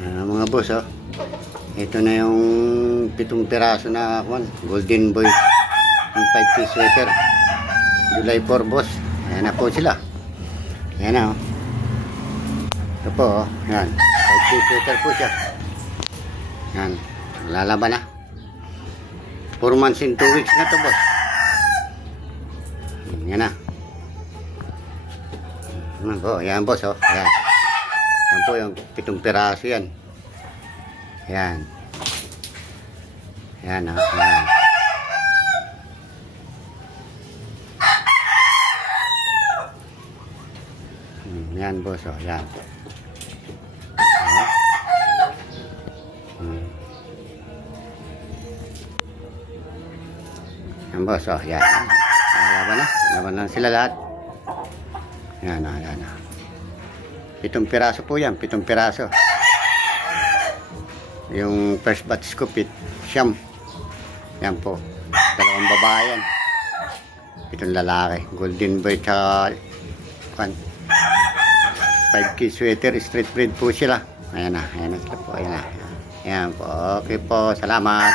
Mga boss, oh. Ito na yung 7 piraso na Golden Boy yung 5-piece sweater July 4, boss. Ayan na po sila. Ayan na, oh. Ito po, oh. Ayan, 5-piece sweater po siya. Ayan, lalaban na. 4 months in 2 weeks na to, boss. Ayan na. Ayan po, ayan, boss, oh. Ayan. Yan po yung 7 piraso yan. Yan. Yan, yan. Yan, boss, oh. Yan. Yan, boss, oh. Yan. Laban na. Laban na sila lahat. Yan, oh. Yan, oh. 7 piraso po yan, 7 piraso. Yung first batch ko, siyam. Yan po. 2 babae yan. 7 lalaki. Golden Boy tsaka 5-piece sweater, street breed po sila. Ayan na sila po. Ayan na. Ayan po. Okay po. Salamat.